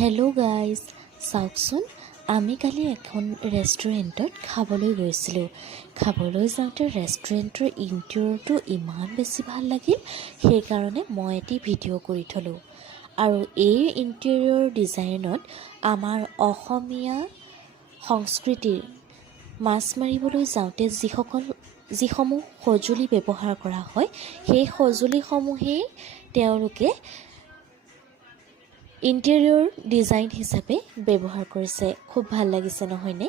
Hello guys চাওকচোন আমি কালি এখন ৰেষ্টুৰেণ্টত খাবলৈ গৈছিলোঁ। খাবলৈ যাওঁতে ৰেষ্টুৰেণ্টৰ ইণ্টেৰিয়ৰটো ইমান বেছি ভাল লাগিল সেইকাৰণে মই এটি ভিডিঅ' কৰি থলোঁ। আৰু এই ইণ্টেৰিয়ৰ ডিজাইনত আমাৰ অসমীয়া সংস্কৃতিৰ মাছ মাৰিবলৈ যাওঁতে যিসকল যিসমূহ সঁজুলি ব্যৱহাৰ কৰা হয় সেই সঁজুলিসমূহেই তেওঁলোকে ইণ্টেৰিয়ৰ ডিজাইন হিচাপে ব্যৱহাৰ কৰিছে খুব ভালো লাগিছে নহয়নে